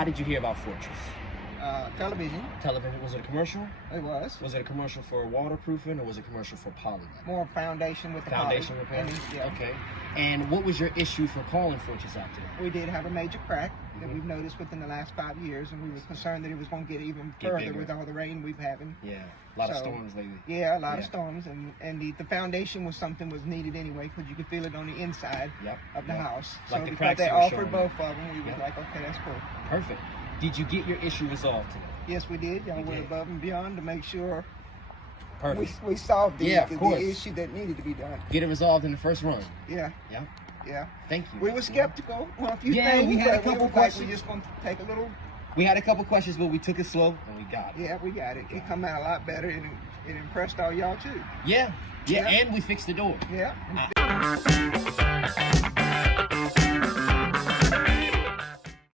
How did you hear about Fortress? Television. Television. Was it a commercial? It was. Was it a commercial for waterproofing or was it a commercial for poly? More foundation with the Foundation poly. repair? And yeah. Okay. And what was your issue for calling Fortress out today? We did have a major crack that we've noticed within the last 5 years, and we were concerned that it was going to get even further bigger. with all the rain we've having. Yeah, a lot of storms lately. Yeah, a lot of storms, and the foundation was something was needed anyway because you could feel it on the inside of the house. Like so the because cracks they you were offered showing both of them, we was like, okay, that's cool. Perfect. Did you get your issue resolved today? Yes, we did. Y'all went above and beyond to make sure we solved the issue that needed to be done. Get it resolved in the first run. Yeah. Yeah. Yeah. Thank you. We were skeptical on a few Yeah, things. we had a couple Like, questions. we just going to take a little. We had a couple questions, but we took it slow and we got it. Yeah, we got it. It come out a lot better, and it impressed all y'all too. Yeah. Yeah, and we fixed the door. Yeah.